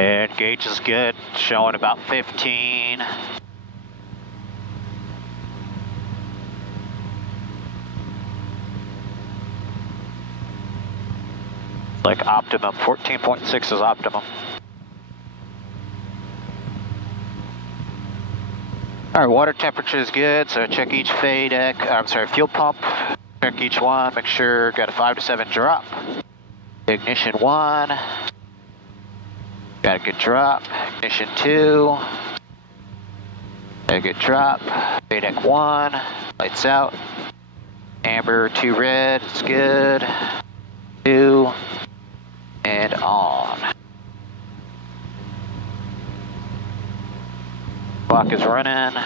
And gauge is good, showing about 15. Like optimum, 14.6 is optimum. All right, water temperature is good, so check each fuel pump, check each one, make sure got a 5 to 7 drop. Ignition 1, got a good drop. Ignition 2, got a good drop. VDEC 1, lights out. Amber 2 red, it's good. 2, and on. Clock is running.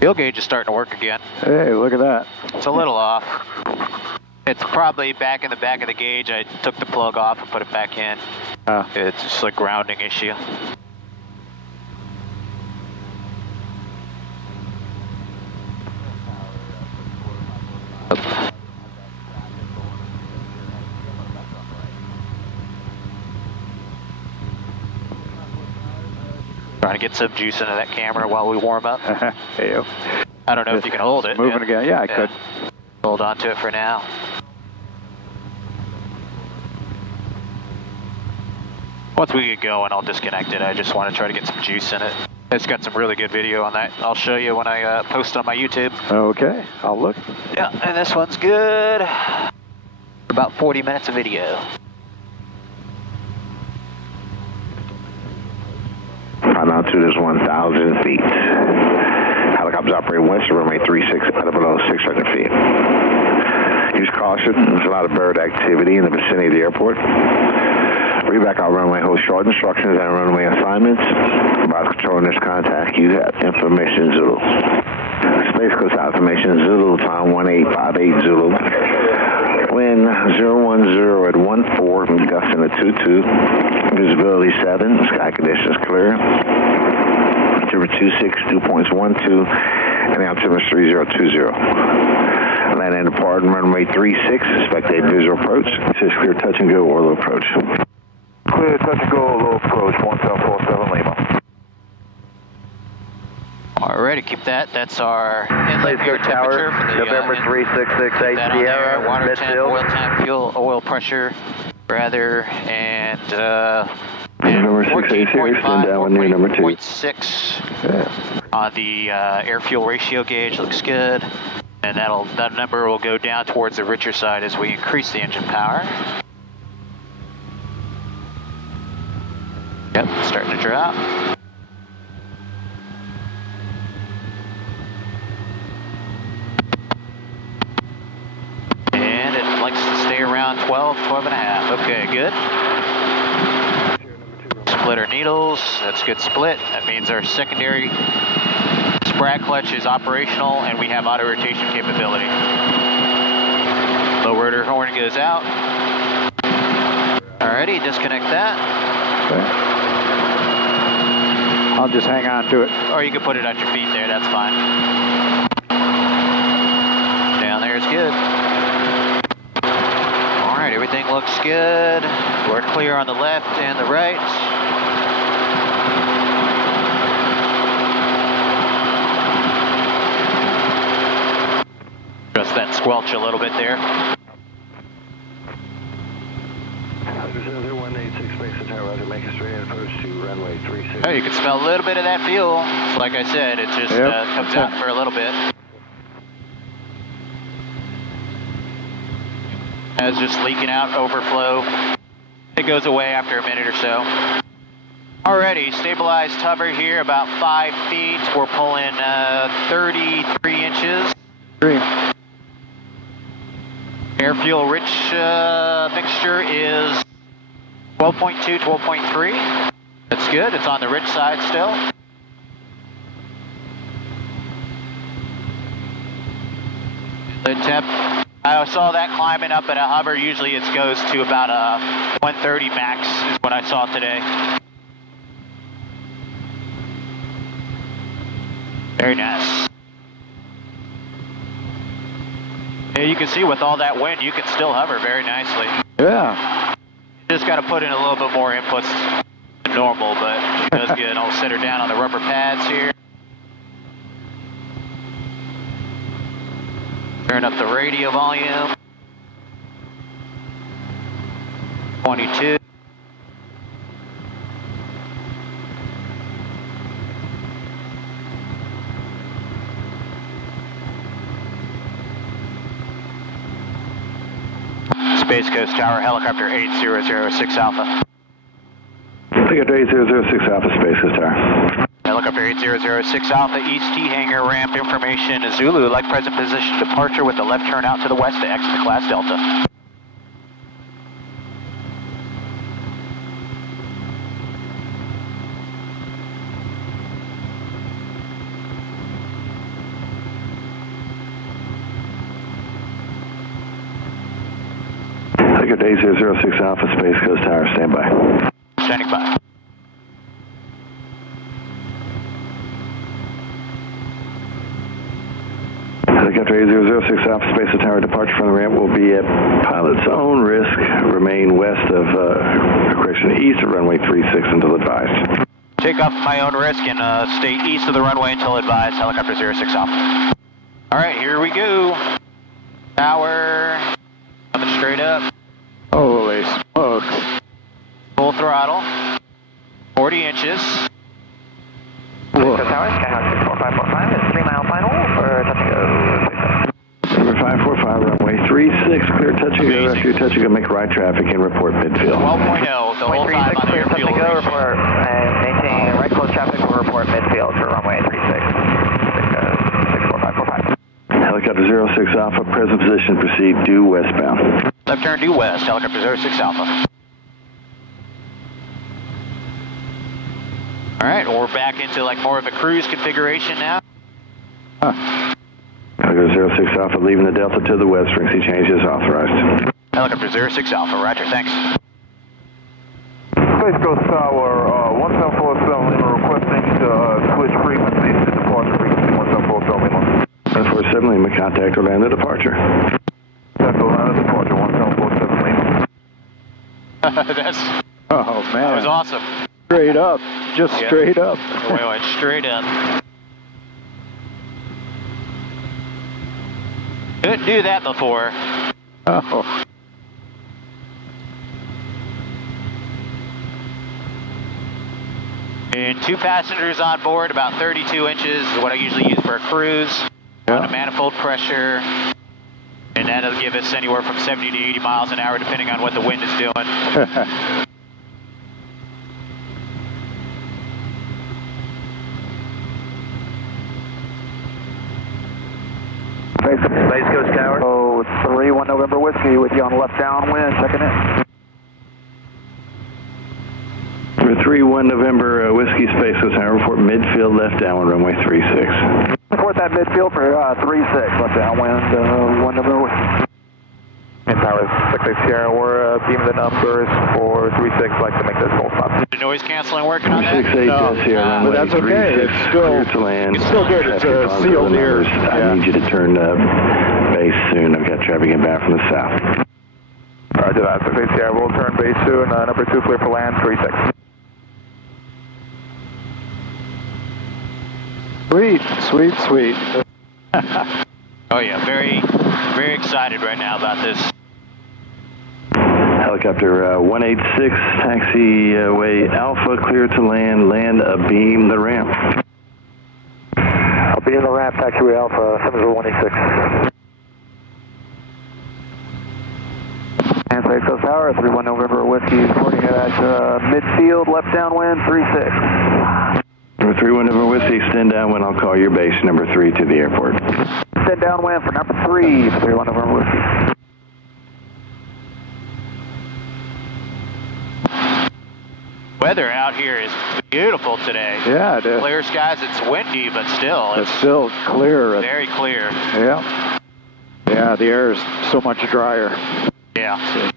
Fuel gauge is starting to work again. Hey, look at that. It's a little off. It's probably back in the back of the gauge. I took the plug off and put it back in. It's just a grounding issue. Trying to get some juice into that camera while we warm up. Hey, I don't know if you can hold it. Moving again. Yeah, I could. Hold on to it for now. Once we get going, I'll disconnect it. I just want to try to get some juice in it. It's got some really good video on that. I'll show you when I post it on my YouTube. Okay, I'll look. Yeah, and this one's good. About 40 minutes of video. Altitude is 1,000 feet. Helicopters operating west of runway 36 at below 600 feet. Use caution. There's a lot of bird activity in the vicinity of the airport. Read back our runway hold short instructions and runway assignments. About controlling this contact, you have information Zulu. Space Coast information Zulu, time 1858 Zulu. Wind 010 at 14, gusting at 22. Visibility 7, sky conditions clear. Temperature 26, dew points 12, and altimeter 3020. Land and depart runway 36, expect a visual approach. This is clear touch and go or low approach. Clear touch and go, low approach, 1747 Lima. Alrighty, keep that. That's our inlet air Tower, temperature for the November 3668 Sierra, water temp, midfield. oil temp, oil pressure, rather, and Number 68 here, stand down with near number 2. 0.6 on the air-fuel ratio gauge, looks good. And that number will go down towards the richer side as we increase the engine power. Yep, starting to drop. And it likes to stay around 12 and a half. Okay, good. Splitter needles, that's good split. That means our secondary sprag clutch is operational and we have auto rotation capability. Low rotor horn goes out. Alrighty, disconnect that. Okay. I'll just hang on to it. Or you can put it at your feet there, that's fine. Down there is good. Alright, everything looks good. We're clear on the left and the right. Just that squelch a little bit there. Oh, you can smell a little bit of that fuel. Like I said, it just comes out for a little bit. It's just leaking out, overflow. It goes away after a minute or so. Alrighty, stabilized hover here, about 5 feet. We're pulling 33 inches. Air fuel rich mixture is 12.2, 12.3. That's good, it's on the rich side still. The temp, I saw that climbing up at a hover. Usually it goes to about a 130 max is what I saw today. Very nice. Yeah, you can see with all that wind, you can still hover very nicely. Yeah. Just got to put in a little bit more inputs than normal, but she does good. I'll set her down on the rubber pads here. Turn up the radio volume. 22. Space Coast Tower, helicopter 8006 Alpha. Helicopter 8006 Alpha, Space Coast Tower. Helicopter 8006 Alpha, East T hangar ramp information. Zulu, like present position, departure with the left turn out to the west to exit class Delta. Helicopter 8006 Alpha, Space Coast Tower, stand by. Standing by. Helicopter 8006 Alpha, Space Coast Tower, departure from the ramp will be at pilot's own risk. Remain west of, east of runway 36 until advised. Take off my own risk and stay east of the runway until advised, helicopter 06 Alpha. All right, here we go. Tower, coming straight up. Holy smokes. Full throttle, 40 inches. Whoa. Tower, Skyhawk 64545 is 3 mile final for touch and go. Number 545, runway 36, clear touch and go. After your touch and go, make right traffic and report midfield. 12.0, the whole time on the clear touch airfield. and go, report, and maintain right close traffic for report midfield for runway 36. 64545. Helicopter 06 Alpha, present position, proceed due westbound. Left turn due west, helicopter 06 Alpha. All right, we're back into like more of a cruise configuration now. Helicopter 06 Alpha, leaving the Delta to the west, frequency changes authorized. Helicopter 06 Alpha, roger, thanks. Space Coast Tower, 1747 Lima requesting to switch frequencies to departure frequency 1747 Lima. 147 Lima, contact Orlando departure. Contact Orlando departure 1747 Lima. That's, Oh, man. that was awesome. Straight up. Just Yeah. straight up. We went straight up. Couldn't do that before. Oh. And 2 passengers on board, about 32 inches is what I usually use for a cruise. On a manifold pressure. And that'll give us anywhere from 70 to 80 miles an hour depending on what the wind is doing. Space Coast Tower. Oh, 3-1 November Whiskey with you on left downwind, checking in. Number 3-1 November Whiskey, Space Coast Tower, report midfield left downwind, runway 36. Report that midfield for 36, left downwind, 1 November Whiskey. And Tower 66 Sierra, we're beaming the numbers for 36, like to make this full stop. The noise canceling working on that? 68 Sierra, runway but that's okay. 36, It's still- clear to land. it's still good. It's a Traffic sealed on the ear. numbers. I Yeah. need you to turn base soon. I've got traffic inbound from the south. Roger that, 68 Sierra, we'll turn base soon. Number 2 clear for land, 36. Sweet, sweet, sweet. Oh yeah, very, very excited right now about this. Helicopter 186, taxiway Alpha, clear to land, land abeam the ramp. I'll be in the ramp, taxiway Alpha, 70186. And Space Coast Tower, 3-1 November Whiskey, reporting at midfield, left downwind, 36. Number 3-1 November Whiskey, extend downwind. I'll call your base, number 3, to the airport. Extend downwind for number 3, 3-1 November Whiskey. Weather out here is beautiful today. Yeah, it is. Clear skies, it's windy, but still, It's still clear. very clear. Yeah. Yeah, the air is so much drier. Yeah.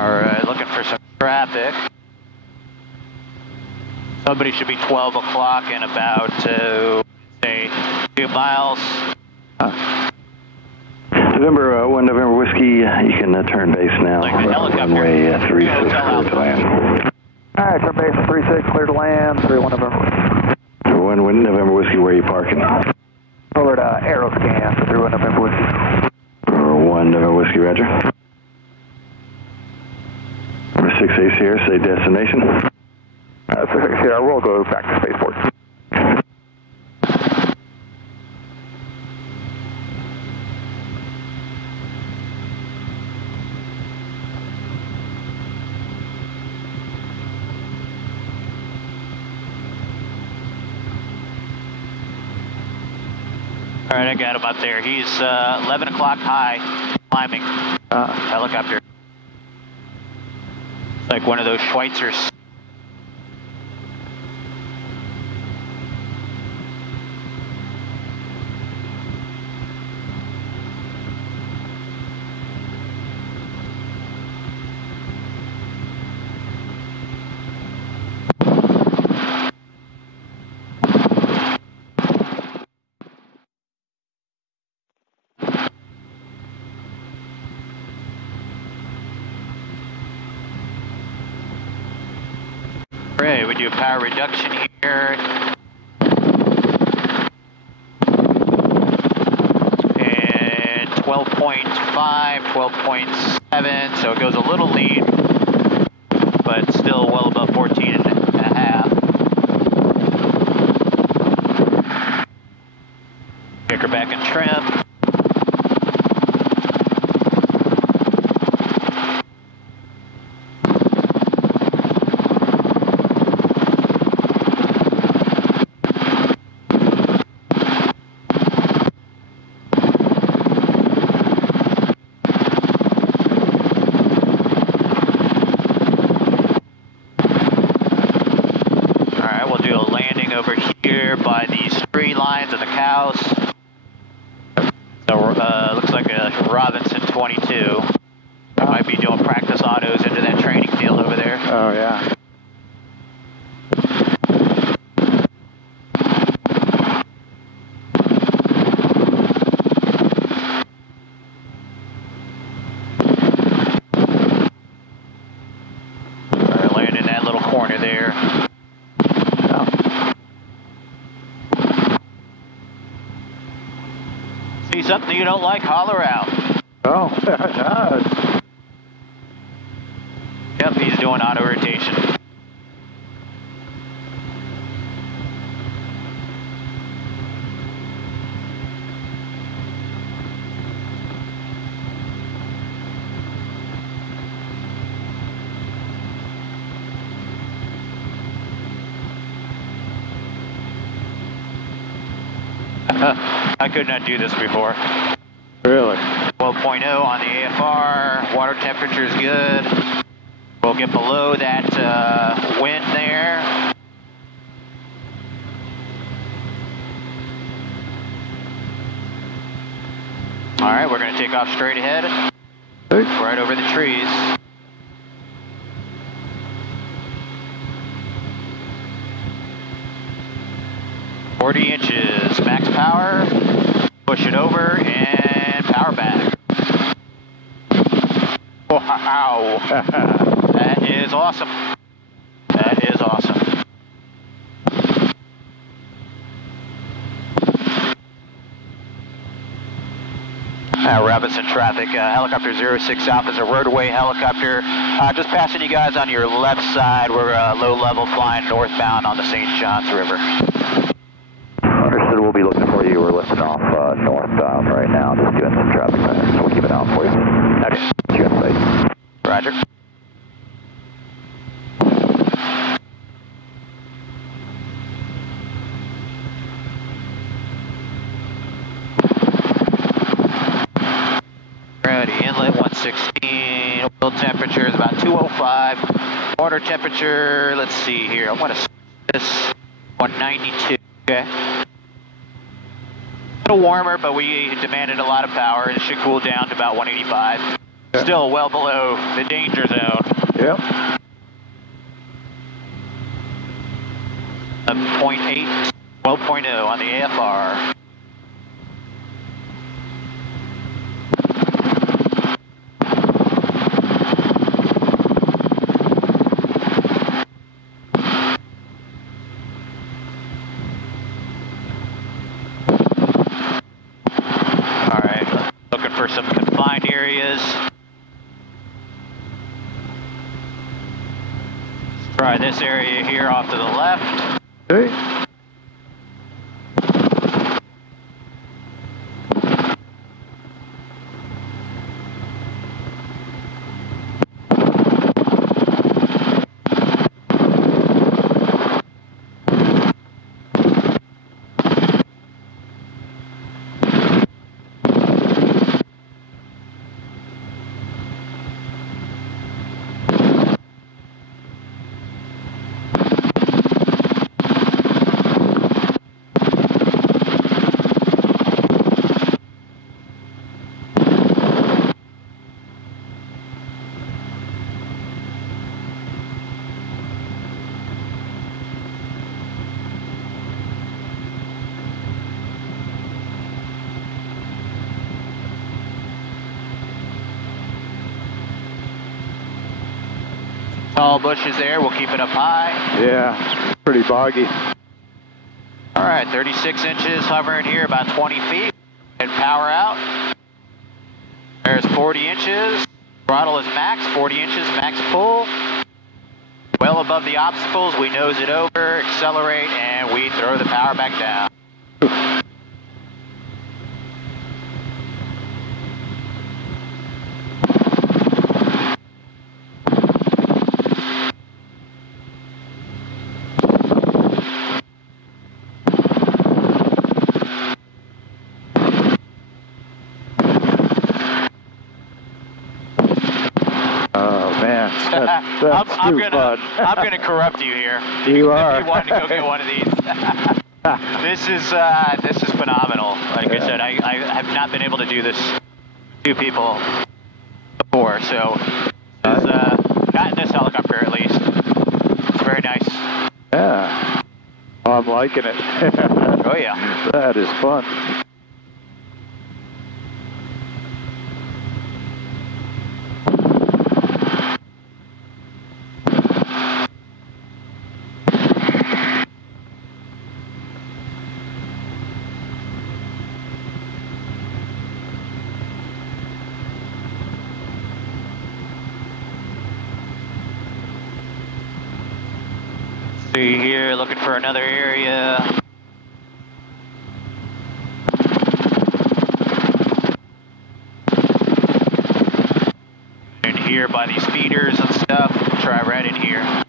Alright, looking for some traffic. Somebody should be 12 o'clock in about, say, 2 miles. November 1 November Whiskey, you can turn base now. Like the helicopter. Runway 36, clear to land. Alright, turn base 36, clear to land, 31 November Whiskey. 1 November Whiskey, where are you parking? Over to Aeroscan, 31 November Whiskey. 1 November Whiskey, roger. Number 6 Ace here, say destination. 6 here, we'll go back to spaceport. All right, I got him up there. He's 11 o'clock high, climbing helicopter. It's like one of those Schweitzers. Great, we do power reduction here. And 12.5, 12.7, so it goes a little lean, but still well above 14 and a half. Kick her back in trim. Over here by these tree lines and the cows. So looks like a Robinson 22. Might be doing practice autos into that training field over there. Oh, yeah. Alright, land in that little corner there. See something you don't like, holler out. Oh, Yep, he's doing auto rotation. I could not do this before. really? 12.0 on the AFR, water temperature is good. We'll get below that wind there. All right, we're going to take off straight ahead, right over the trees. "40 inches, max power, push it over, and power back." Wow, that is awesome. That is awesome. Robinson traffic, helicopter 06 South is a Rotorway helicopter. Just passing you guys on your left side. We're low level flying northbound on the St. Johns River. Understood, we'll be looking for you. We're lifting off northbound right now, just doing some traffic patterns, so we'll keep it out for you. Okay. You have space. Roger. Ready, inlet 116, oil temperature is about 205. Water temperature, let's see here, I want to set this 192, okay. A little warmer, but we demanded a lot of power. It should cool down to about 185. Still well below the danger zone. Yep. 11.8, 12.0 on the AFR. All right, looking for some confined areas. Try this area here off to the left. Okay. Tall bushes there, we'll keep it up high. Yeah, pretty boggy. All right, 36 inches hovering here, about 20 feet. And power out. There's 40 inches. Throttle is max, 40 inches, max pull. Well above the obstacles, we nose it over, accelerate, and we throw the power back down. That's I'm gonna corrupt you here. You are. If you want to go get one of these. This is phenomenal. Like I said, I have not been able to do this to two people before, so this is, not in this helicopter at least. It's very nice. Yeah. Oh, I'm liking it. Oh yeah. That is fun. See here, looking for another area. And here by these feeders and stuff, try right in here.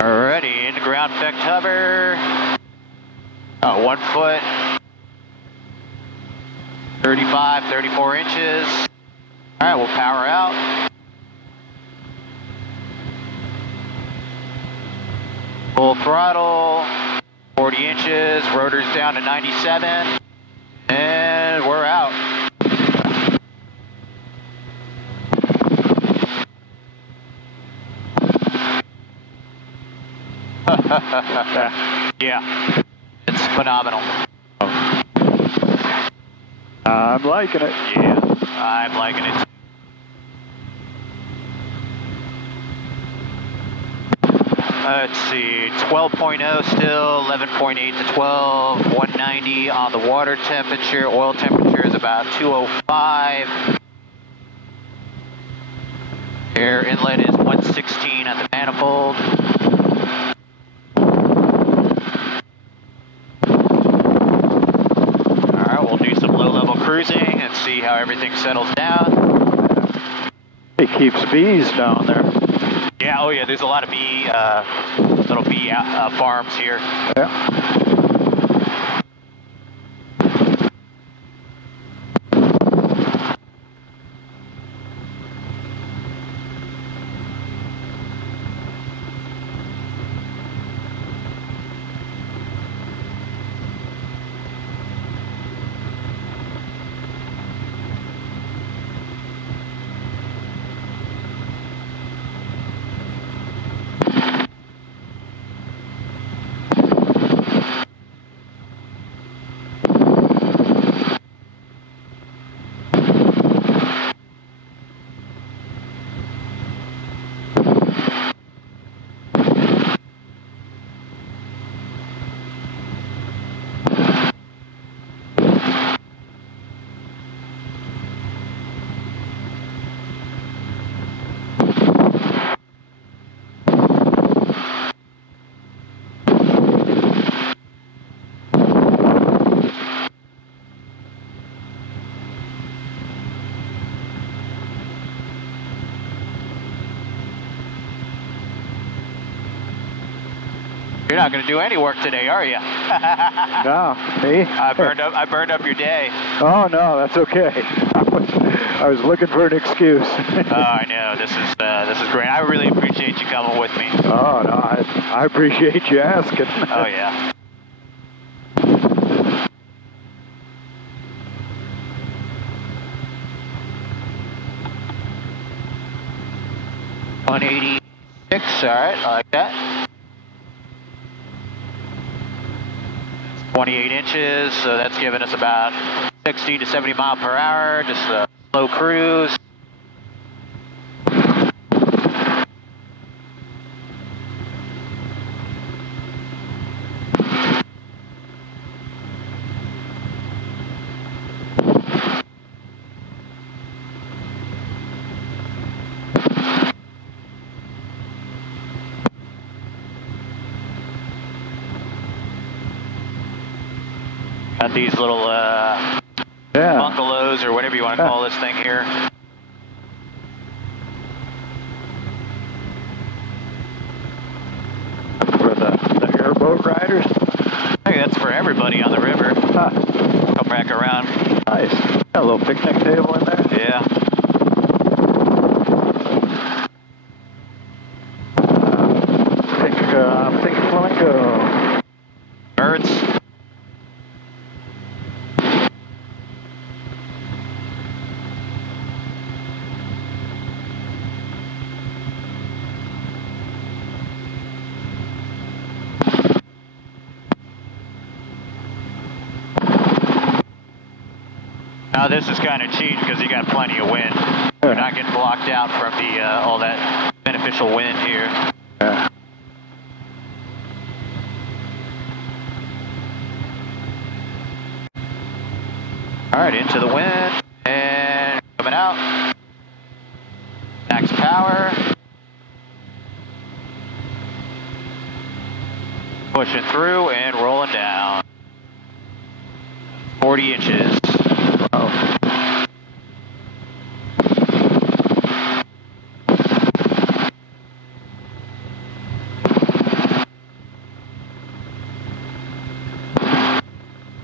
Alrighty, into ground effect hover. 1 foot. 35, 34 inches. Alright, we'll power out. Full throttle. 40 inches. Rotor's down to 97. And we're out. Yeah, it's phenomenal. I'm liking it. Yeah, I'm liking it. Let's see, 12.0 still, 11.8 to 12, 190 on the water temperature. Oil temperature is about 205. Air inlet is 116 at the manifold. Alright, we'll do some low-level cruising and see how everything settles down. Hey, keeps bees down there. Yeah, oh yeah, there's a lot of bee, little bee farms here. Yeah. You're not going to do any work today, are you? No, me? I burned up your day. Oh no, that's okay. I was looking for an excuse. Oh, I know. This is great. I really appreciate you coming with me. Oh no, I appreciate you asking. Oh yeah. $186. All right, I like that. 28 inches, so that's giving us about 60 to 70 mile per hour, just a slow cruise. Got these little bungalows, or whatever you want to call this thing here. For the airboat riders? I think that's for everybody on the river. Huh. Come back around. Nice. Got a little picnic table in there? Yeah. I'm thinking flamingo. Birds. Now this is kind of cheap because you got plenty of wind. You're not getting blocked out from the all that beneficial wind here. Yeah. All right, into the wind and coming out. Max power. Pushing through and rolling down. 40 inches. Oh.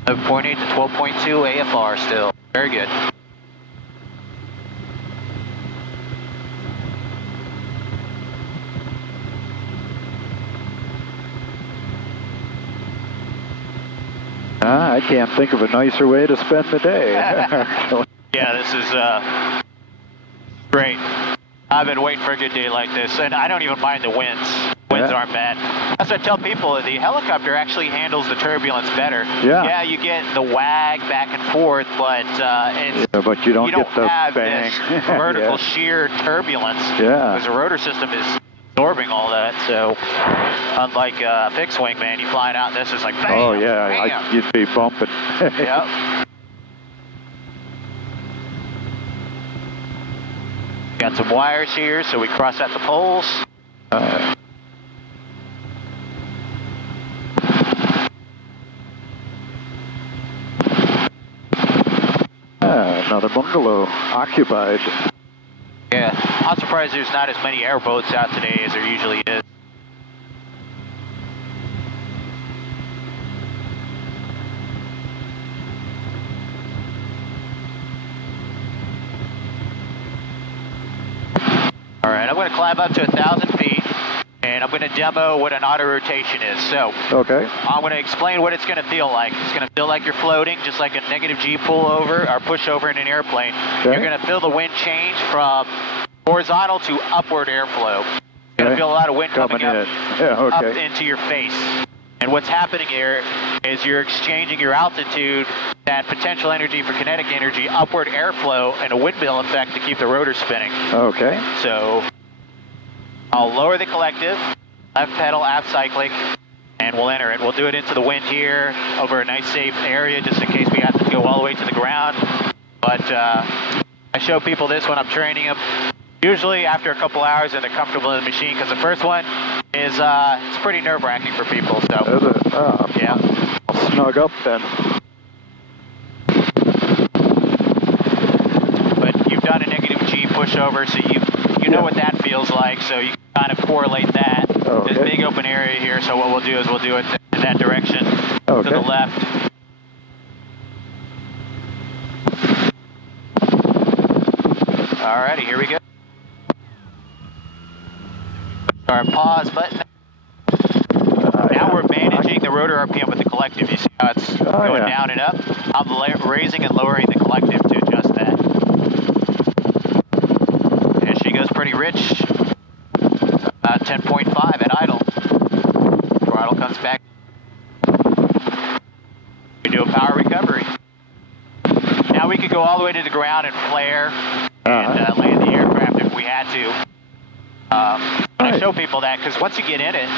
.8 to 12.2 AFR still. Very good. I can't think of a nicer way to spend the day. Yeah, this is great. I've been waiting for a good day like this, and I don't even mind the winds. Winds aren't bad. That's what I tell people. The helicopter actually handles the turbulence better. Yeah, you get the wag back and forth, but it's, but you don't get the have bang. this vertical shear turbulence. Yeah. Because the rotor system is absorbing all that. So unlike fixed wing, man, you flying out, this is like bam, oh yeah, bam. you'd be bumping. Yep. Got some wires here, so we cross at the poles. Another bungalow occupied. Yeah. I'm surprised there's not as many airboats out today as there usually is. All right, I'm going to climb up to 1,000 feet, and I'm going to demo what an auto rotation is. So, Okay. I'm going to explain what it's going to feel like. It's going to feel like you're floating, just like a negative G pullover or pushover in an airplane. Okay. You're going to feel the wind change from horizontal to upward airflow. You're going to feel a lot of wind coming up, up into your face. And what's happening here is you're exchanging your altitude, that potential energy for kinetic energy, upward airflow, and a windmill effect to keep the rotor spinning. Okay. So I'll lower the collective, left pedal, aft cyclic, and we'll enter it. We'll do it into the wind here, over a nice safe area, just in case we have to go all the way to the ground. But I show people this when I'm training them. Usually after a couple hours and they're comfortable in the machine, because the first one is it's pretty nerve-wracking for people. So Is it? yeah, I'll snug up then. but you've done a negative G pushover, so you know what that feels like. So you can kind of correlate that. Okay. There's a big open area here, so what we'll do is we'll do it in that direction, to the left. Alrighty, here we go. Our pause button. Now we're managing the rotor RPM with the collective. You see how it's going down and up? I'm raising and lowering the collective to adjust that. And she goes pretty rich. About 10.5 at idle. Throttle comes back. We do a power recovery. Now we could go all the way to the ground and flare and land the aircraft if we had to. I show people that because once you get in it,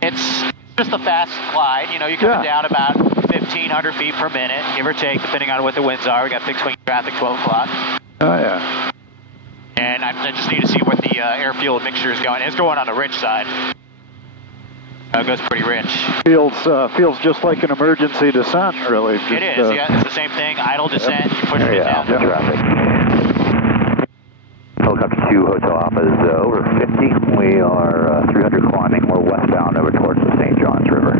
it's just a fast glide. You know, you're coming down about 1,500 feet per minute, give or take, depending on what the winds are. We got fixed wing traffic, 12 o'clock. Oh, yeah. And I just need to see what the air-fuel mixture is going. It's going on the rich side. It goes pretty rich. Feels just like an emergency descent, really. Just, it is, yeah. It's the same thing. Idle descent, you push it down. Traffic. Helicopter 2, Hotel Alpha is over 50. We are 300 climbing. We're westbound over towards the St. Johns River.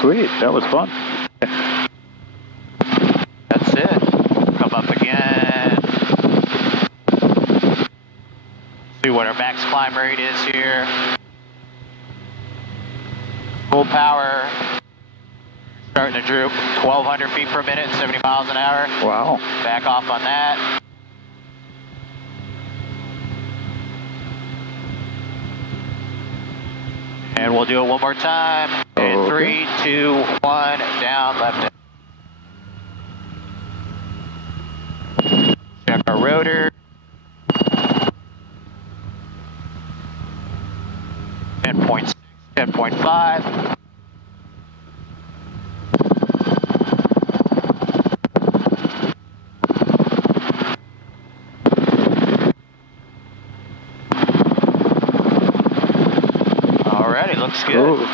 Sweet, that was fun. That's it. Come up again. See what our max climb rate is here. Full power, starting to droop, 1,200 feet per minute, 70 miles an hour. Wow. Back off on that. And we'll do it one more time. In 3, 2, 1, down, left. Check our rotor. 10.6, 10.5. Alrighty, looks good.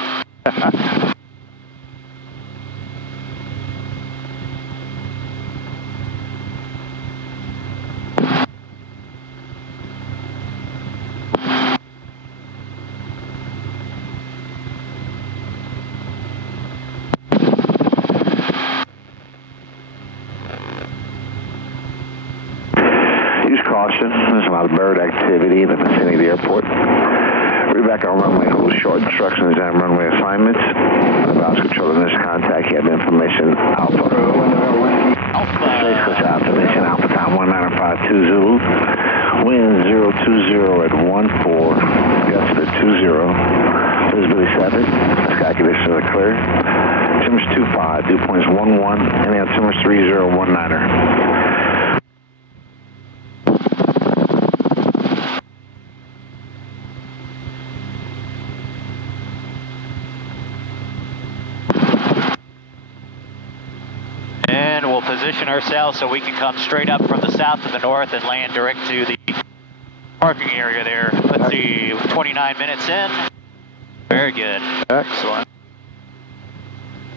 Use caution. There's a lot of bird activity in the vicinity of the airport. We're back on runway, hold short. Instructions and runway assignments. About control in this contact. You have information Alpha. Space Alpha Mission Alpha time 1952 Zulu. Wind 020 at 14. Gust at 20. Visibility 7. Sky conditions are clear. Timbers 25. Dew points 11. And then Timbers 3019er. And we'll position ourselves so we can come straight up from the south to the north and land direct to the parking area there. Let's see, 29 minutes in. Very good. Excellent.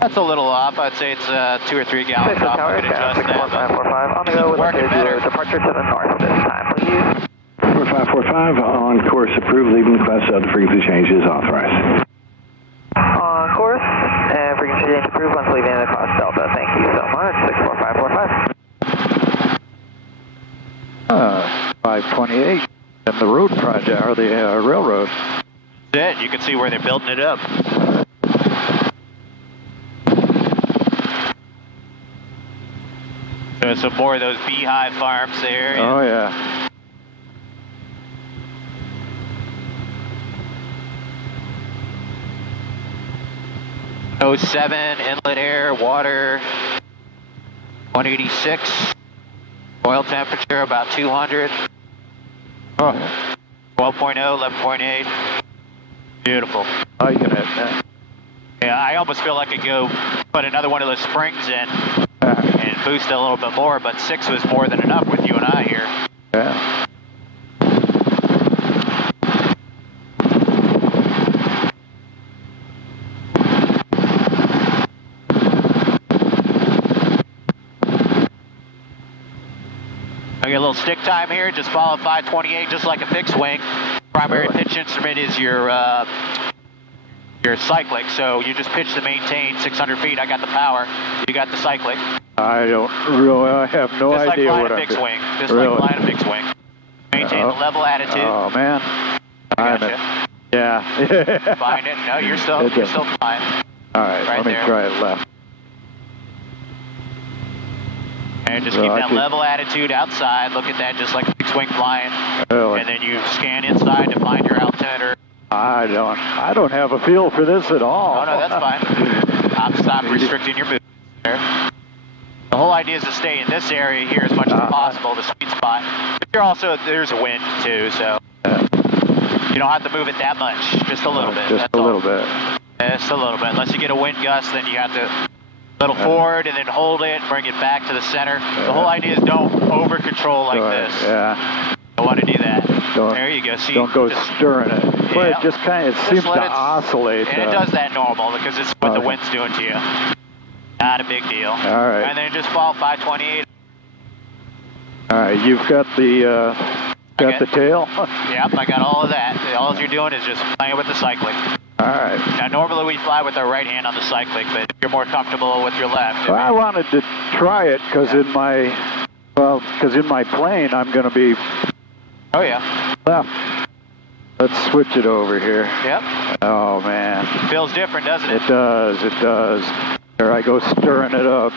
That's a little off. I'd say it's 2 or 3 gallons off. Tower, I could adjust that. 64545. On the go with Working better. departure to the north this time, please. 4545, on course approved, leaving class Delta, frequency change is authorized. On course, and frequency change approved once leaving the class Delta. Thank you so much. 64545. 528 and the road project, or the railroad. That's it. You can see where they're building it up. So some more of those beehive farms there. Oh, yeah. '07 inlet air, water, 186. Oil temperature about 200. Oh, 12.0, 11.8. Beautiful. liking it, man. Yeah, I almost feel like I could go put another one of those springs in and boost it a little bit more, but 6 was more than enough with you and I here. Yeah. I get a little stick time here, just follow 528 just like a fixed wing. Primary pitch instrument is your cyclic, so you just pitch to maintain 600 feet. I got the power, you got the cyclic. I don't really, I have no just idea like what I'm fixed doing. wing, just Really? like flying a fixed wing. Maintain the level attitude. Oh, man. I gotcha. Yeah. Find it. No, you're still fine. All right, Right let me there. try it left. And just So keep I that could- level attitude outside. Look at that, just like a fixed wing flying. Really? And then you scan inside to find your altimeter. I don't have a feel for this at all. Oh no, that's fine. Stop restricting your movement there. The whole idea is to stay in this area here as much as possible, the sweet spot. But you're also, there's a wind too, so you don't have to move it that much, just a little bit. Just that's a all. little bit. Just a little bit. Unless you get a wind gust, then you have to little forward and then hold it, bring it back to the center. The whole idea is don't over control like this. Yeah. Don't want to do that. Don't- There you go. See, Don't go just, stirring it. Well, Yeah. it just kind of Just seems let to it- oscillate. and it does that normal because it's what the Okay. wind's doing to you. Not a big deal. All right. And then just fall 528. All right, you've got the Okay. the tail. Yep, I got all of that. All you're doing is just playing with the cyclic. All right. Now, normally we fly with our right hand on the cyclic, but if you're more comfortable with your left. Well, I wanted to try it because in my plane I'm going to be Oh, yeah. left. Let's switch it over here. Yep. Oh man, Feels different, doesn't it? it does. It does. There I go stirring it up.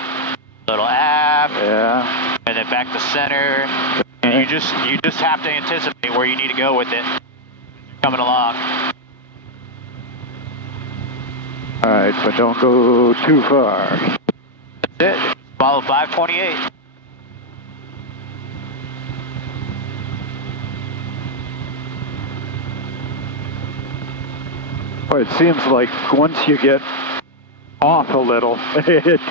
Little aft, Yeah. and then back to center. And you just have to anticipate where you need to go with it. Coming along. All right, but don't go too far. That's it. Follow 528. Well, it seems like once you get off a little, it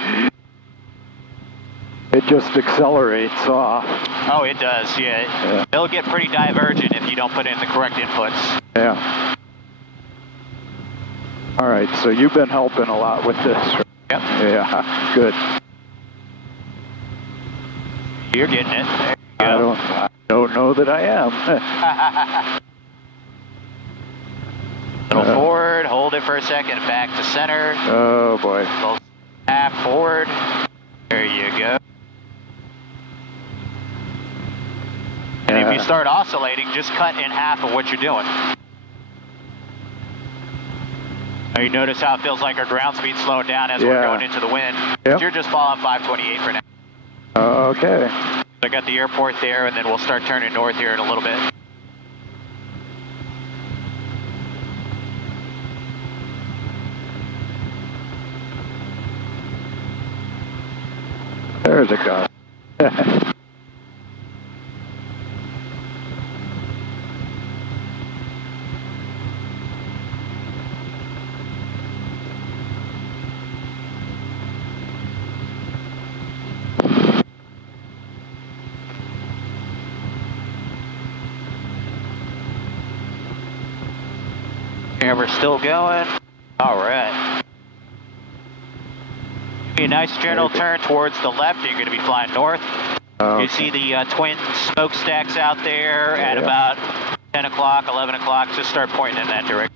just accelerates off. Oh, it does, yeah. It'll get pretty divergent if you don't put in the correct inputs. Yeah. All right, so you've been helping a lot with this. Right? Yep. Yeah, good. You're getting it. There you go. I don't know that I am. Little forward, hold it for a second, back to center. Oh boy. Little aft forward. There you go. And if you start oscillating, just cut in half of what you're doing. Now you notice how it feels like our ground speed's slowing down as we're going into the wind. Yep. You're just following 528 for now. Okay. I got the airport there, and then we'll start turning north here in a little bit. There's a guy. Camera's still going. All right. A nice general turn towards the left. You're going to be flying north. Okay. You see the twin smokestacks out there at about 10 o'clock, 11 o'clock. Just start pointing in that direction.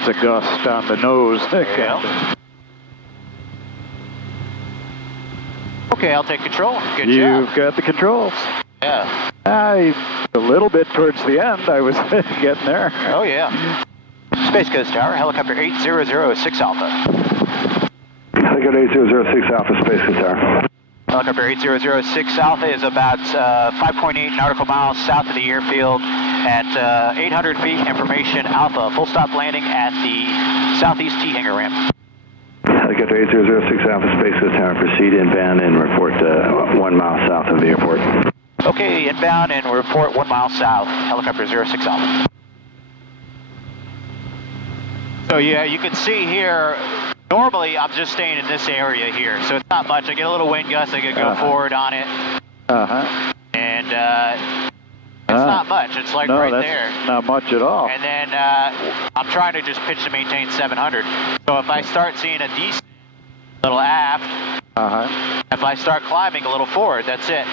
That's a gust on the nose. Okay, I'll take control. Good job. You've got the controls. Yeah. A little bit towards the end, I was getting there. Oh, yeah. Space Coast Tower, helicopter 8006 Alpha. Helicopter 8006 Alpha, Space Coast Tower. Helicopter 8006 Alpha is about 5.8 nautical miles south of the airfield at 800 feet. Information Alpha, full stop landing at the southeast T-hanger ramp. Helicopter 8006 Alpha, Space Coast Tower, proceed inbound and report 1 mile south of the airport. Okay, inbound and report 1 mile south, helicopter 06 Alpha. So yeah, you can see here, normally I'm just staying in this area here, so it's not much. I get a little wind gust, I can go forward on it. And it's not much, it's like right there. Not much at all. And then I'm trying to just pitch to maintain 700. So if I start seeing a decent little aft, if I start climbing a little forward, that's it.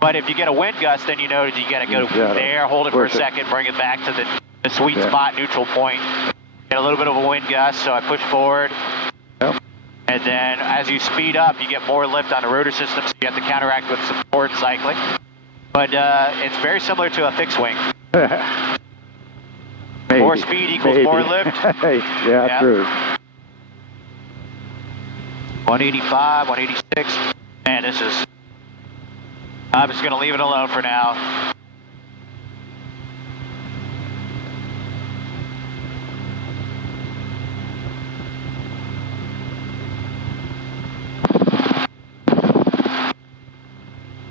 But if you get a wind gust, then you know that you got to go there, hold it for a second, bring it back to the sweet spot, neutral point. Get a little bit of a wind gust, so I push forward. And then as you speed up, you get more lift on the rotor system, so you have to counteract with support cycling. But it's very similar to a fixed wing. More speed equals more lift. Yeah, true. 185, 186. Man, this is... I'm just going to leave it alone for now.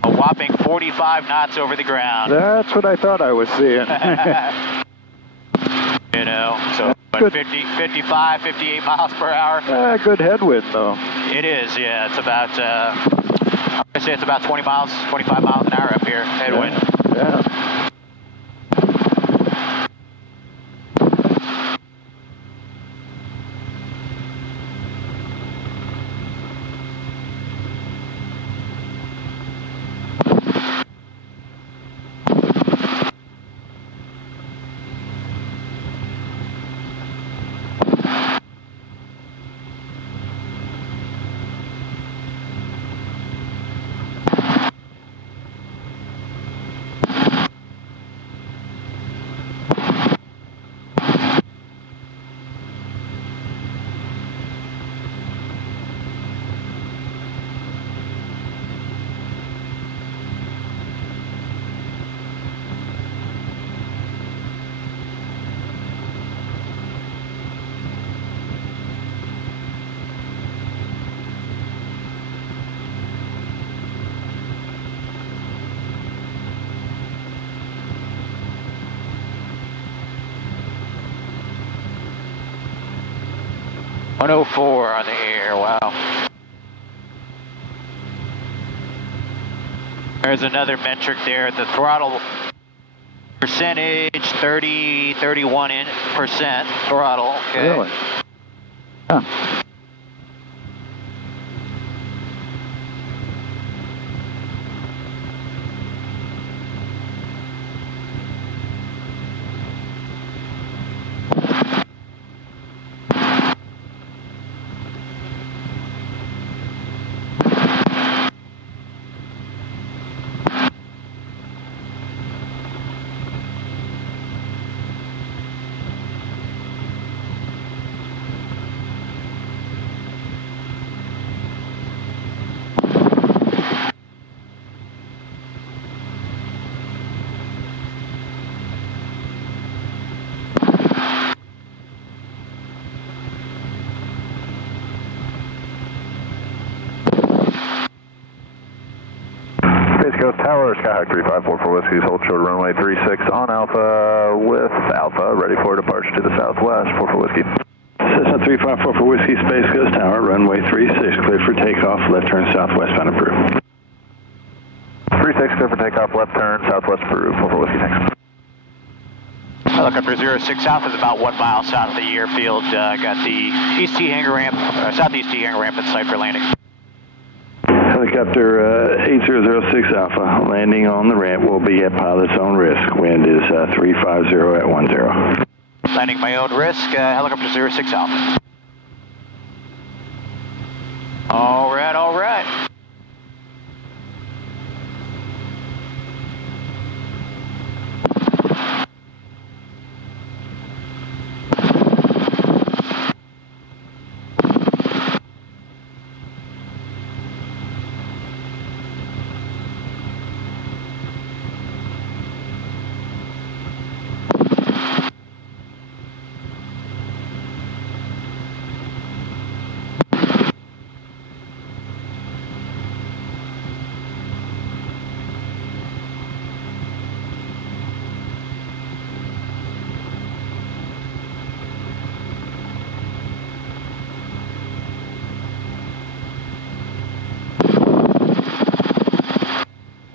A whopping 45 knots over the ground. That's what I thought I was seeing. You know, so but 50, 55, 58 miles per hour. Good headwind, though. It is, yeah. It's about, I'm going to say it's about 20 miles, 25 miles an hour up here, headwind. Yeah. .104 on the air, wow. There's another metric there, the throttle percentage, 31% throttle. Okay. Really? Huh. Skyhawk 3544 Whiskey's hold short runway 36 on Alpha with Alpha, ready for departure to the southwest, 44 Whiskey. Cessna 3544 Whiskey, Space Coast Tower, runway 36, clear for takeoff, left turn southwestbound approved. 36, clear for takeoff, left turn, southwest approved, 44 Whiskey, thanks. Helicopter 06 Alpha is about 1 mile south of the airfield. Got the east T hangar ramp, southeast T hangar ramp in sight for landing. Helicopter 8006 Alpha, landing on the ramp will be at pilot's own risk. Wind is 350 at 10. Landing my own risk, helicopter 06 Alpha. All right, all right.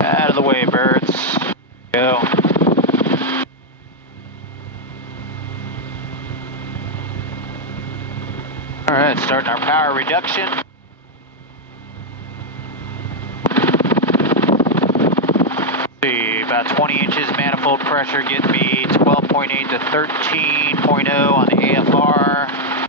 Out of the way, birds. Go. All right, starting our power reduction. Let's see, about 20 inches manifold pressure, getting me 12.8 to 13.0 on the AFR.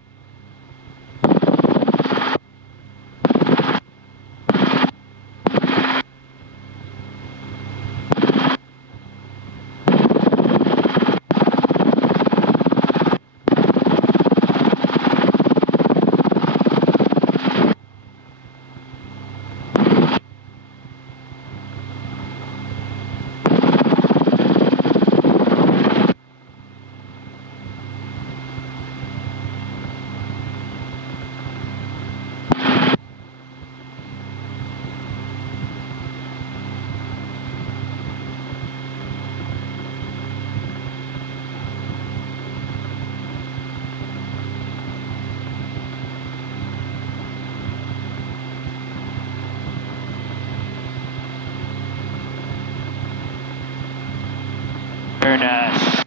Very nice.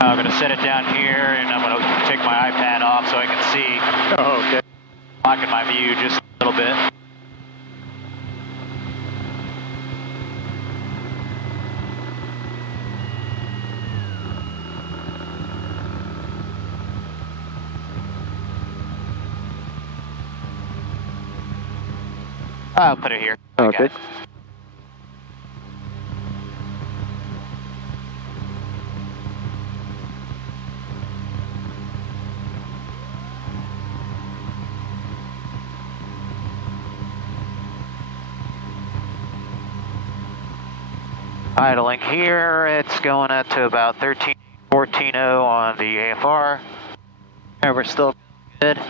I'm going to set it down here, and I'm going to take my iPad off so I can see. Oh, okay. Blocking my view just a little bit. I'll put it here. Okay. Idling here, it's going up to about 14.0 on the AFR. And we're still good.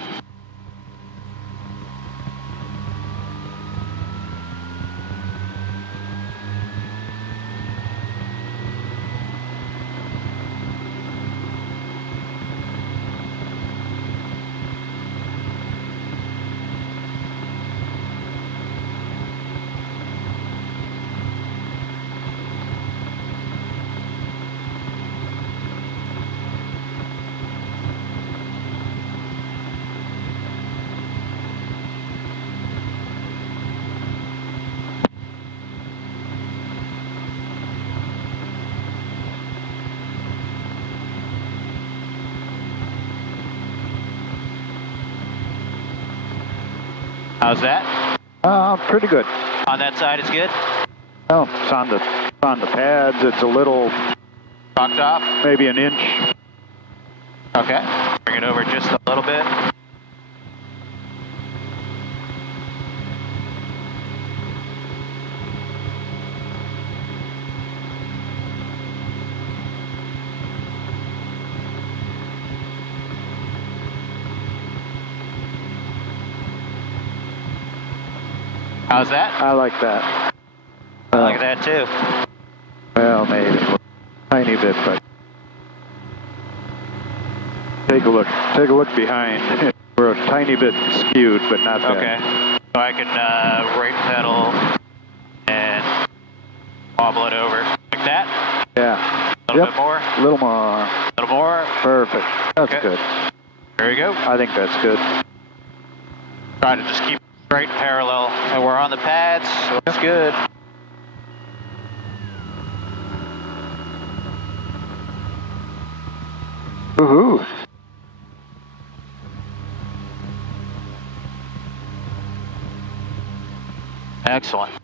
How's that? Pretty good. On that side, it's good? Oh, it's on the pads. It's a little, Rocked off? maybe an inch. Okay. Bring it over just a little bit. How's that? I like that. I like that too. Well, maybe a tiny bit, but take a look. Take a look behind. We're a tiny bit skewed, but not bad. Okay. So I can right pedal and wobble it over like that. Yeah. A little bit more. A little more. A little more. Perfect. That's Okay. good. There you go. I think that's good. Try to just keep straight and parallel, and we're on the pads. So that's good. Woohoo! Excellent.